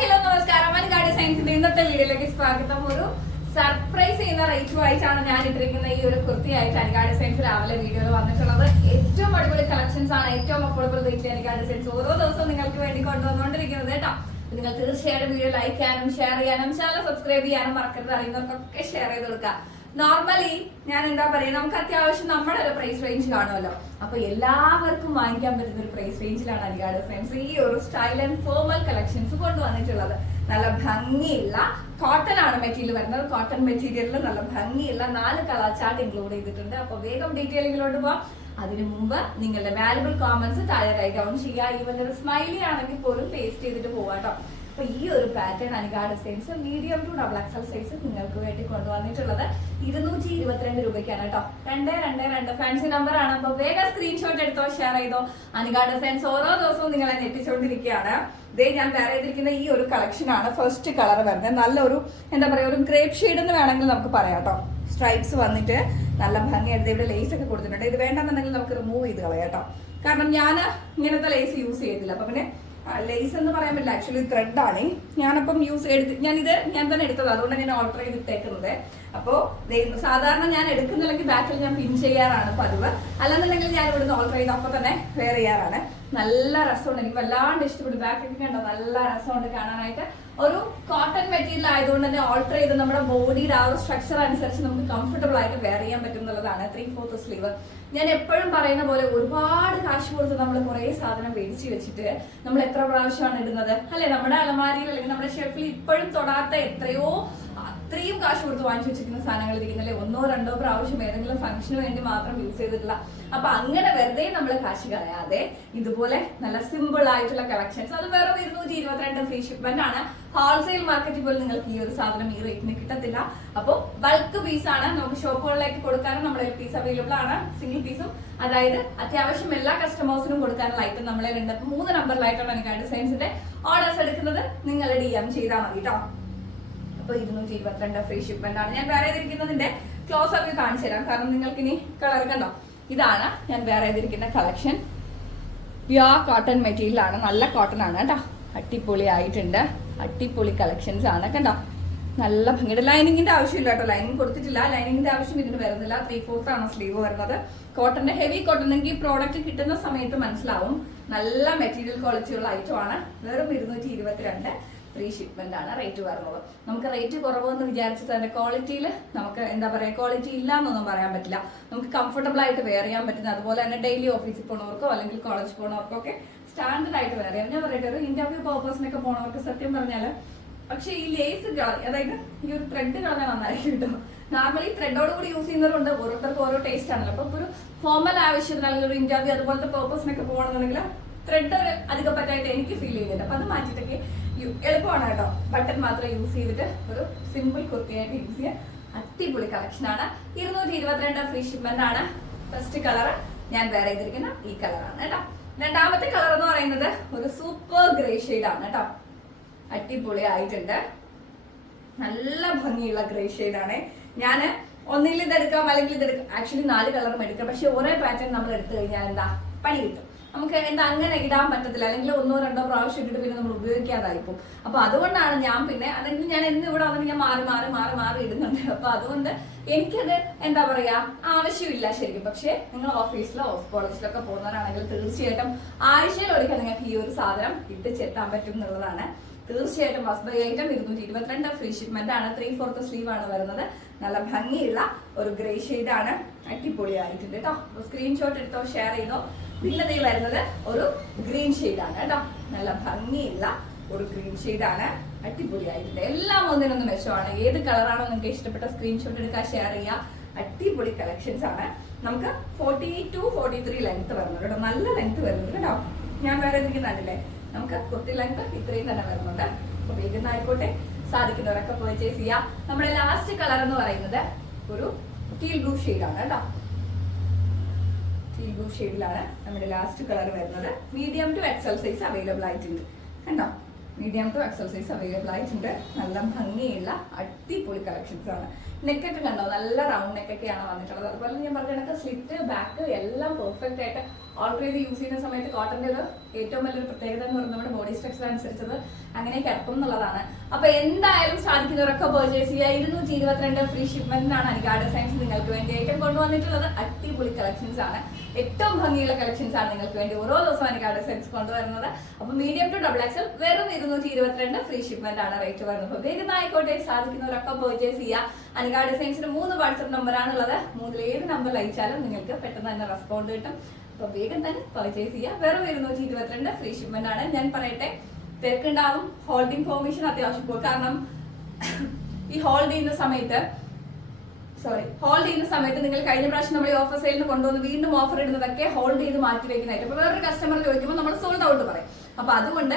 Hello നമസ്കാരം. മലനാട് സയൻസിന്റെ ഇന്നത്തെ വീഡിയോയിലേക്ക് സ്വാഗതം. ഒരു സർപ്രൈസ് ചെയ്യുന്ന റേറ്റുമായിട്ടാണ് ഞാൻ ഇട്ടിരിക്കുന്ന ഈ ഒരു കുർത്തിയായിട്ട് അനികാട് സയൻസ് രാവിലെ വീഡിയോയിൽ വന്നിട്ടുള്ളത്. ഏറ്റവും അടിപൊളി കളക്ഷൻസ് ആണ്. ഏറ്റവും അഫോർഡബിൾ റേറ്റിൽ അനികാട് സയൻസ് ഓരോ ദിവസവും നിങ്ങൾക്ക് വേണ്ടി കൊണ്ടുവന്നുകൊണ്ടിരിക്കുന്നത് കേട്ടോ. നിങ്ങൾ തീർച്ചയായിട്ടും വീഡിയോ ലൈക്ക് ചെയ്യാനും ഷെയർ ചെയ്യാനും ചാനൽ സബ്സ്ക്രൈബ് ചെയ്യാനും മറക്കരുത്. അറിയുന്നവർക്കൊക്കെ ഷെയർ ചെയ്ത് കൊടുക്കുക. നോർമലി ഞാൻ എന്താ പറയാ നമുക്ക് അത്യാവശ്യം നമ്മുടെ ഒരു പ്രൈസ് റേഞ്ച് കാണുമല്ലോ. അപ്പൊ എല്ലാവർക്കും വാങ്ങിക്കാൻ പറ്റുന്ന ഒരു പ്രൈസ് റേഞ്ചിലാണ് അരികാട് ഫ്രണ്ട്സ് ഈ ഒരു സ്റ്റൈൽ ആൻഡ് ഫോർമൽ കളക്ഷൻസ് കൊണ്ടുവന്നിട്ടുള്ളത്. നല്ല ഭംഗിയുള്ള കോട്ടൺ ആണ് മെറ്റീരിയൽ വരുന്നത്. കോട്ടൺ മെറ്റീരിയലിൽ നല്ല ഭംഗിയുള്ള നാല് കളർ ചാർട്ട് ഇൻക്ലൂഡ് ചെയ്തിട്ടുണ്ട്. അപ്പൊ വേഗം ഡീറ്റെയിലിങ്ങിലോട്ട് പോവാം. അതിനു മുമ്പ് നിങ്ങളുടെ വാലുബിൾ കോമൻസ് താഴെ റൈറ്റ് ഡൗൺ ചെയ്യുക. ഈവൻ ഒരു സ്മൈലി ആണെങ്കിൽ പോലും പേസ്റ്റ് ചെയ്തിട്ട് പോവാട്ടോ. അപ്പൊ ഈ ഒരു pattern അനികാട് size medium to double XL size നിങ്ങൾക്ക് വേണ്ടി കൊണ്ടുവന്നിട്ടുള്ളത്. ഇരുന്നൂറ്റി ഇരുപത്തിരണ്ട് രൂപയ്ക്കാണ് കേട്ടോ. രണ്ട് രണ്ട് രണ്ട്. ഫാൻസി നമ്പർ ആണ്. അപ്പൊ വേഗം സ്ക്രീൻഷോട്ട് എടുത്തോ ഷെയർ ചെയ്തോ. അനികാട് സൈൻസ് ഓരോ ദിവസവും നിങ്ങളെ ഞെട്ടിച്ചുകൊണ്ടിരിക്കുകയാണ് ഇതേ ഞാൻ വേറെ ചെയ്തിരിക്കുന്ന ഈ ഒരു കളക്ഷൻ ആണ്. ഫസ്റ്റ് കളർ വരുന്നത്. നല്ലൊരു എന്താ പറയാ ഒരു ഗ്രേപ്പ് ഷെയ്ഡ് എന്ന് വേണമെങ്കിൽ നമുക്ക് പറയാം കേട്ടോ. സ്ട്രൈപ്സ് വന്നിട്ട് നല്ല ഭംഗിയായിട്ട് ഇവിടെ ലേസ് ഒക്കെ കൊടുത്തിട്ടുണ്ട്. ഇത് വേണ്ടെന്നുണ്ടെങ്കിൽ നമുക്ക് റിമൂവ് ചെയ്ത് കളയാം കേട്ടോ. കാരണം ഞാൻ ഇങ്ങനത്തെ ലേസ് യൂസ് ചെയ്തില്ല അപ്പൊ പിന്നെ ലേസ് എന്ന് പറയാൻ പറ്റില്ല. ആക്ച്വലി ത്രെഡ് ആണ്. ഞാനപ്പം യൂസ് എടുത്ത് ഞാനിത് ഞാൻ തന്നെ എടുത്തത്. അതുകൊണ്ട് ഞാൻ ഓർഡർ ചെയ്തിട്ടേക്കുന്നത് അപ്പോൾ സാധാരണ ഞാൻ എടുക്കുന്നില്ലെങ്കിൽ ബാക്കിൽ ഞാൻ പിൻ ചെയ്യാറാണ് പതിവ്. അല്ലെന്നുണ്ടെങ്കിൽ ഞാൻ ഇവിടുന്ന് ഓർഡർ ചെയ്ത് അപ്പോൾ തന്നെ വെയർ ചെയ്യാറാണ്. നല്ല രസമുണ്ട്. എനിക്ക് വല്ലാണ്ട് ഇഷ്ടപ്പെട്ടു. ബാക്കിൽ കണ്ടോ? നല്ല രസമുണ്ട് കാണാനായിട്ട്. ഒരു കോട്ടൺ മെറ്റീരിയൽ ആയതുകൊണ്ട് തന്നെ ഓൾട്ടർ ചെയ്ത് നമ്മുടെ ബോഡിയുടെ ആ ഒരു സ്ട്രക്ചർ അനുസരിച്ച് നമുക്ക് കംഫർട്ടബിൾ ആയിട്ട് വെയർ ചെയ്യാൻ പറ്റും എന്നുള്ളതാണ്. ത്രീ ഫോർത്ത് സ്ലീവ് ഞാൻ എപ്പോഴും പറയുന്ന പോലെ ഒരുപാട് കാശ് കൊടുത്ത് നമ്മൾ കുറേ സാധനം മേടിച്ചു വെച്ചിട്ട് നമ്മൾ എത്ര പ്രാവശ്യമാണ് ഇടുന്നത്? അല്ലെ? നമ്മുടെ അലമാരിയിൽ അല്ലെങ്കിൽ നമ്മുടെ ഷെഫിൽ ഇപ്പോഴും തൊടാത്ത എത്രയോ അത്രയും കാശ് കൊടുത്ത് വാങ്ങിച്ചു വെച്ചിരിക്കുന്ന സാധനങ്ങൾ ഇരിക്കുന്നല്ലേ? ഒന്നോ രണ്ടോ പ്രാവശ്യം ഏതെങ്കിലും ഫംഗ്ഷന് വേണ്ടി മാത്രം യൂസ് ചെയ്തിട്ടില്ല. അപ്പൊ അങ്ങനെ വെറുതെ നമ്മൾ കാശ് കളയാതെ ഇതുപോലെ നല്ല സിമ്പിൾ ആയിട്ടുള്ള കളക്ഷൻസ് അത് വെറും ഇരുന്നൂറ്റി ഇരുപത്തിരണ്ട് ഫ്രീ ഷിപ്മെന്റ് ആണ്. ഹോൾസെയിൽ മാർക്കറ്റ് പോലും നിങ്ങൾക്ക് ഈ ഒരു സാധനം ഈ റേറ്റിന് കിട്ടത്തില്ല. അപ്പോൾ ബൾക്ക് പീസ് ആണ്. നമുക്ക് ഷോപ്പുകളിലേക്ക് കൊടുക്കാനും നമ്മുടെ പീസ് അവൈലബിൾ ആണ്. സിംഗിൾ പീസും അതായത് അത്യാവശ്യം എല്ലാ കസ്റ്റമേഴ്സിനും കൊടുക്കാനുള്ള ഐറ്റം നമ്മളെ രണ്ട് മൂന്ന് നമ്പറിലായിട്ടാണ് എനിക്ക് ഡിസൈൻസിന്റെ ഓർഡേഴ്സ് എടുക്കുന്നത്. നിങ്ങൾ ഡി എം ചെയ്താൽ മതി കേട്ടോ അപ്പൊ ഇരുന്നൂറ്റി ഇരുപത്തിരണ്ട് ഫ്രീ ഷിപ്മെന്റ് ആണ്. ഞാൻ വേറെ ചെയ്തിരിക്കുന്നതിന്റെ ക്ലോസ് അപ്പ് കാണിച്ചു തരാം. കാരണം നിങ്ങൾക്ക് ഇനി കളർ കണ്ടോ? ഇതാണ് ഞാൻ വേറെ ചെയ്തിരിക്കുന്ന കളക്ഷൻ പ്യുവർ കോട്ടൺ മെറ്റീരിയൽ ആണ് നല്ല കോട്ടൺ ആണ് കേട്ടോ. അടിപൊളി ആയിട്ടുണ്ട് അടിപൊളി കളക്ഷൻസ് ആണ് കണ്ടോ? നല്ല ഭംഗിയുടെ ലൈനിങ്ങിന്റെ ആവശ്യമില്ല കേട്ടോ. ലൈനിങ് കൊടുത്തിട്ടില്ല. ലൈനിങ്ങിന്റെ ആവശ്യം ഇതിന് വരുന്നില്ല. ത്രീ ഫോർത്ത് ആണ് സ്ലീവ് വരുന്നത്. കോട്ടന്റെ ഹെവി കോട്ടൺ നിങ്ങൾക്ക് ഈ പ്രോഡക്റ്റ് കിട്ടുന്ന സമയത്ത് മനസ്സിലാവും. നല്ല മെറ്റീരിയൽ ക്വാളിറ്റിയുള്ള ഐറ്റം ആണ്. വെറും ഇരുന്നൂറ്റി ഇരുപത്തിരണ്ട്. ഫ്രീ ഷിപ്മെന്റ് ആണ് റേറ്റ് വരുന്നത്. നമുക്ക് റേറ്റ് കുറവെന്ന് വിചാരിച്ചിട്ട് തന്നെ ക്വാളിറ്റിയിൽ നമുക്ക് എന്താ പറയുക ക്വാളിറ്റി ഇല്ല എന്നൊന്നും പറയാൻ പറ്റില്ല. നമുക്ക് കംഫർട്ടബിൾ ആയിട്ട് വെയർ ചെയ്യാൻ പറ്റുന്ന അതുപോലെ തന്നെ ഡെയിലി ഓഫീസിൽ പോണവർക്കോ അല്ലെങ്കിൽ കോളേജ് പോണവർക്കോ ഒക്കെ സ്റ്റാൻഡേർഡ് ആയിട്ട് വെയർ ചെയ്യാം. ഞാൻ പറയട്ടെ ഒരു ഇന്റർവ്യൂ പേർപ്പസിനൊക്കെ പോണവർക്ക് സത്യം പറഞ്ഞാൽ പക്ഷേ ഈ ലേസ് അതായത് ഈ ഒരു ത്രെഡ് കളഞ്ഞാൽ നന്നായിരിക്കും കേട്ടോ. നോർമലി ത്രെഡോട് കൂടി യൂസ് ചെയ്യുന്നവരുണ്ട് ഓരോരുത്തർക്ക് ഓരോ ടേസ്റ്റ് ആണല്ലോ. അപ്പൊ ഒരു ഫോമൽ ആവശ്യത്തിന് അല്ലെങ്കിൽ ഒരു ഇന്റർവ്യൂ അതുപോലത്തെ പേർപ്പസിനൊക്കെ പോകണമെന്നുണ്ടെങ്കിൽ ത്രെഡ് ഒരു അധികം പറ്റായിട്ട് എനിക്ക് ഫീൽ ചെയ്യുന്നില്ല. അപ്പൊ അത് മാറ്റിയിട്ടൊക്കെ എളുപ്പമാണ് കേട്ടോ. ബട്ടൺ മാത്രം യൂസ് ചെയ്തിട്ട് ഒരു സിമ്പിൾ കുർത്തിയായിട്ട് യൂസ് ചെയ്യാൻ അടിപൊളി കളക്ഷൻ ആണ്. ഇരുന്നൂറ്റി ഇരുപത്തിരണ്ട് ഫ്രീ ഷിപ്മെന്റ് ആണ്. ഫസ്റ്റ് കളർ ഞാൻ വേറെ ചെയ്തിരിക്കുന്ന ഈ കളറാണ് കേട്ടോ. രണ്ടാമത്തെ കളർ എന്ന് പറയുന്നത് ഒരു സൂപ്പർ ഗ്രേ ആണ് കേട്ടോ. അടിപൊളി ആയിട്ടുണ്ട്. നല്ല ഭംഗിയുള്ള ഗ്രേ ആണ്. ഞാൻ ഒന്നിൽ ഇതെടുക്കാം അല്ലെങ്കിൽ ഇതെടുക്കാം ആക്ച്വലി നാല് കളറും എടുക്കാം. പക്ഷെ ഒരേ പാറ്റേൺ നമ്മൾ എടുത്തു കഴിഞ്ഞാൽ എന്താ? പണി കിട്ടും. നമുക്ക് എന്താ അങ്ങനെ ഇടാൻ പറ്റത്തില്ല. അല്ലെങ്കിൽ ഒന്നോ രണ്ടോ പ്രാവശ്യം ഇട്ടിട്ട് പിന്നെ നമ്മൾ ഉപയോഗിക്കാതായിപ്പോ അപ്പൊ അതുകൊണ്ടാണ് ഞാൻ പിന്നെ അല്ലെങ്കിൽ ഞാൻ എന്ന് ഇവിടെ വന്നിട്ട് ഞാൻ മാറി മാറി മാറി മാറി ഇടുന്നുണ്ട്. അപ്പൊ അതുകൊണ്ട് എനിക്കത് എന്താ പറയാ ആവശ്യമില്ല ശരിക്കും. പക്ഷേ നിങ്ങൾ ഓഫീസിലോ കോളേജിലൊക്കെ പോകുന്നവരാണെങ്കിൽ തീർച്ചയായിട്ടും ആഴ്ചയിൽ ഒരിക്കൽ നിങ്ങൾക്ക് ഈ ഒരു സാധനം ഇട്ട് ചെത്താൻ പറ്റും എന്നുള്ളതാണ്. തീർച്ചയായിട്ടും ബസ് ബൈ ഐറ്റം ഇരുന്നൂറ്റി ഇരുപത്തിരണ്ട് ഫ്രീ ഷിപ്മെന്റ് ആണ്. ത്രീ ഫോർത്ത് സ്ലീവ് ആണ് വരുന്നത്. നല്ല ഭംഗിയുള്ള ഒരു ഗ്രേ ഷെയ്ഡാണ് അടിപൊളിയായിട്ടുണ്ട് കേട്ടോ സ്ക്രീൻഷോട്ട് എടുത്തോ ഷെയർ ചെയ്തോ. പിന്നെ വരുന്നത് ഒരു ഗ്രീൻ ആണ് കേട്ടോ. നല്ല ഭംഗിയുള്ള ഒരു ഗ്രീൻ ഷെയ്ഡ് അടിപൊളിയായിട്ടുണ്ട്. എല്ലാം ഒന്നിനൊന്ന് മെച്ചമാണ്. ഏത് കളറാണോ നിങ്ങൾക്ക് ഇഷ്ടപ്പെട്ട സ്ക്രീൻഷോട്ട് എടുക്കുക ഷെയർ ചെയ്യുക. അടിപൊളി കളക്ഷൻസ് ആണ്. നമുക്ക് forty two forty three length വരുന്നുണ്ട് കേട്ടോ. നല്ല ലെങ്ത് വരുന്നുണ്ട് കേട്ടോ. ഞാൻ വേറെ ഇരിക്കുന്നുണ്ടല്ലേ നമുക്ക് കുർത്തി ലെങ്ത് ഇത്രയും തന്നെ വരുന്നുണ്ട്. അപ്പൊ വേഗം ആയിക്കോട്ടെ സാധിക്കുന്നവരൊക്കെ പർച്ചേസ് ചെയ്യാം നമ്മുടെ ലാസ്റ്റ് കളർ എന്ന് പറയുന്നത് ഒരു ടീൽ ബ്ലൂ ആണ് കേട്ടോ. ടീൽ ബ്ലൂ ഷെയ്ഡിലാണ് നമ്മുടെ ലാസ്റ്റ് കളർ വരുന്നത്. Medium to XL size available ആയിട്ടുണ്ട്. കണ്ടോ? Medium to XL size available ആയിട്ടുണ്ട്. നല്ല ഭംഗിയുള്ള അടിപൊളി കളക്ഷൻസ് ആണ്. നെക്കൊക്കെ കണ്ടോ? നല്ല റൗണ്ട് നെക്കൊക്കെയാണ് വന്നിട്ടുള്ളത്. അതുപോലെ ഞാൻ പറഞ്ഞ കണക്ക് സ്ലിറ്റ് ബാക്ക് എല്ലാം പെർഫെക്റ്റ് ആയിട്ട് ഓൾറെഡി യൂസ് ചെയ്യുന്ന സമയത്ത് കോട്ടന്റെ ഒരു ഏറ്റവും വലിയൊരു പ്രത്യേകത എന്ന് പറയുന്നത് നമ്മുടെ ബോഡി സ്ട്രക്ചർ അനുസരിച്ചത് അങ്ങനെ കിടക്കും എന്നുള്ളതാണ്. അപ്പൊ എന്തായാലും സാധിക്കുന്നവരൊക്കെ പർച്ചേസ് ചെയ്യുക. ഇരുന്നൂറ്റി ഇരുപത്തിരണ്ട് ഫ്രീ ഷിപ്മെന്റിനാണ് അനികാട് സയൻസ് നിങ്ങൾക്ക് വേണ്ടി ഏറ്റവും കൊണ്ടുവന്നിട്ടുള്ളത്. അടിപൊളി കളക്ഷൻസ് ആണ്. ഏറ്റവും ഭംഗിയുള്ള കളക്ഷൻസ് ആണ് നിങ്ങൾക്ക് വേണ്ടി ഓരോ ദിവസവും അനികാട് സയൻസ് കൊണ്ടുവരുന്നത്. അപ്പൊ മീഡിയം ടു ഡബിൾ എക്സൽ വെറും ഇരുന്നൂറ്റി ഇരുപത്തിരണ്ട് ഫ്രീ ഷിപ്മെന്റ് ആണ് റേറ്റ് വരുന്നത്. അപ്പൊ വേഗം ആയിക്കോട്ടെ സാധിക്കുന്നവരൊക്കെ പർച്ചേസ് ചെയ്യുക. അനികാട് സയൻസിന് മൂന്ന് വാട്സപ്പ് നമ്പർ ഉള്ളത് മൂന്നിൽ ഏത് നമ്പർ അയച്ചാലും നിങ്ങൾക്ക് പെട്ടെന്ന് തന്നെ റെസ്പോണ്ട് കിട്ടും. അപ്പൊ വേഗം തന്നെ പർച്ചേസ് ചെയ്യുക വെറും ഇരുന്നൂറ്റി ഇരുപത്തിരണ്ട് ഫ്രീ ഷിപ്മെന്റ് ആണ്. ഞാൻ പറയട്ടെ തിരക്കുണ്ടാവും. ഹോൾഡിംഗ് പെർമിഷൻ അത്യാവശ്യം പോകും കാരണം ഈ ഹോൾഡ് ചെയ്യുന്ന സമയത്ത് സോറി ഹോൾഡ് ചെയ്യുന്ന സമയത്ത് നിങ്ങൾ കഴിഞ്ഞ പ്രാവശ്യം നമ്മൾ ഈ ഓഫർ സെയിലിന് കൊണ്ടുവന്ന് വീണ്ടും ഓഫർ ഇടുന്നതൊക്കെ ഹോൾഡ് ചെയ്ത് മാറ്റി വെക്കുന്നതായിട്ട്. അപ്പൊ വേറൊരു കസ്റ്റമർ ചോദിക്കുമ്പോൾ നമ്മൾ സോൾഡ് ഔട്ട് പറയും. അപ്പൊ അതുകൊണ്ട്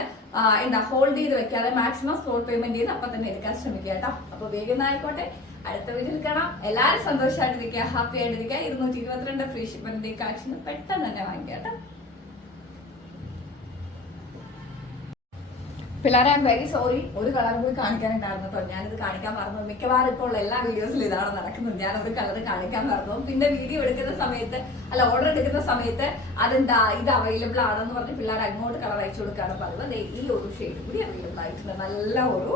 എന്താ ഹോൾഡ് ചെയ്ത് വെക്കാതെ മാക്സിമം സ്ലോട്ട് പേയ്മെന്റ് ചെയ്ത് അപ്പൊ തന്നെ എടുക്കാൻ ശ്രമിക്കുക കേട്ടോ. അപ്പൊ വേഗം ആയിക്കോട്ടെ. അടുത്ത വീട്ടിൽ കാണാം എല്ലാവരും സന്തോഷമായിട്ടിരിക്കുക ഹാപ്പി ആയിട്ടിരിക്കുക ഇരുന്നൂറ്റി ഇരുപത്തിരണ്ട് ഫ്രീ ഷിപ്പിന്റെ കളക്ഷൻ പെട്ടെന്ന് തന്നെ വാങ്ങിക്കാം പിള്ളേരെ ഐ വെരി സോറി ഒരു കളർ കൂടി കാണിക്കാനുണ്ടായിരുന്നു കേട്ടോ ഞാനിത് കാണിക്കാൻ മറന്നു. മിക്കവാറും ഇപ്പോൾ എല്ലാ വീഡിയോസിലും ഇതാണ് നടക്കുന്നത്. ഞാൻ ഒരു കളർ കാണിക്കാൻ മറന്നു. പിന്നെ വീഡിയോ എടുക്കുന്ന സമയത്ത് അല്ല ഓർഡർ എടുക്കുന്ന സമയത്ത് അതെന്താ ഇത് അവൈലബിൾ ആണെന്ന് പറഞ്ഞ് പിള്ളേർ അങ്ങോട്ട് കളർ അയച്ചു കൊടുക്കാണ് ദേ ഈ ഒരു ഷെയ്ഡ് കൂടി അവൈലബിൾ ആയിട്ടുണ്ട്. നല്ല ഒരു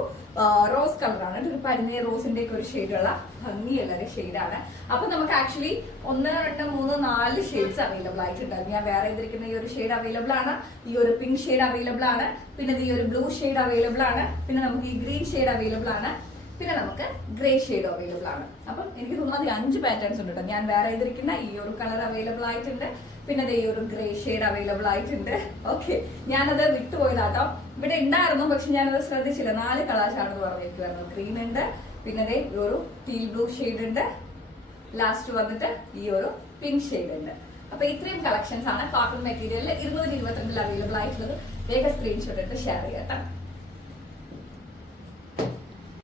റോസ് കളറാണ് ഒരു പരുന്ന റോസിന്റെ ഒക്കെ ഒരു ഷെയ്ഡുള്ള ഭംഗിയുള്ള ഒരു ഷെയ്ഡാണ് അപ്പൊ നമുക്ക് ആക്ച്വലി ഒന്ന് രണ്ട് മൂന്ന് നാല് ഷെയ്ഡ്സ് അവൈലബിൾ ആയിട്ടുണ്ട്. ഞാൻ വേറെ ചെയ്തിരിക്കുന്ന ഈ ഒരു ഷെയ്ഡ് അവൈലബിൾ ആണ്. ഈ ഒരു പിങ്ക് ഷെയ്ഡ് അവൈലബിൾ ആണ്. പിന്നെ ഈ ഒരു ബ്ലൂ ഷെയ്ഡ് അവൈലബിൾ ആണ്. പിന്നെ നമുക്ക് ഈ ഗ്രീൻ ഷെയ്ഡ് അവൈലബിൾ ആണ്. പിന്നെ നമുക്ക് ഗ്രേ ഷെയ്ഡ് അവൈലബിൾ ആണ്. അപ്പം എനിക്ക് തോന്നുന്നത് അഞ്ച് പാറ്റേൺസ് ഉണ്ട് കേട്ടോ ഞാൻ വേറെ ചെയ്തിരിക്കുന്ന ഈ ഒരു കളർ അവൈലബിൾ ആയിട്ടുണ്ട്. പിന്നെ ഈ ഒരു ഗ്രേ ഷെയ്ഡ് അവൈലബിൾ ആയിട്ടുണ്ട്. ഓക്കെ ഞാനത് വിട്ടുപോയതാട്ടോ. ഇവിടെ ഉണ്ടായിരുന്നു പക്ഷെ ഞാനത് ശ്രദ്ധിച്ചില്ല. നാല് കളേഴ്സാണ് ആണെന്ന് പറഞ്ഞിരിക്കുമായിരുന്നു ഗ്രീൻ ഉണ്ട് പിന്നെ ഈ ഒരു ടീൽ ബ്ലൂ ഷെയ്ഡ് ഉണ്ട്. ലാസ്റ്റ് വന്നിട്ട് ഈ ഒരു പിങ്ക് ഷെയ്ഡ് ഉണ്ട്. അപ്പൊ ഇത്രയും കളക്ഷൻസ് ആണ് കോട്ടൺ മെറ്റീരിയലിൽ ഇരുന്നൂറ്റി ഇരുപത്തിരണ്ടിൽ അവൈലബിൾ ആയിട്ടുള്ളത്. വേഗം സ്ക്രീൻഷോട്ട് എടുത്ത് ഷെയർ ചെയ്യാം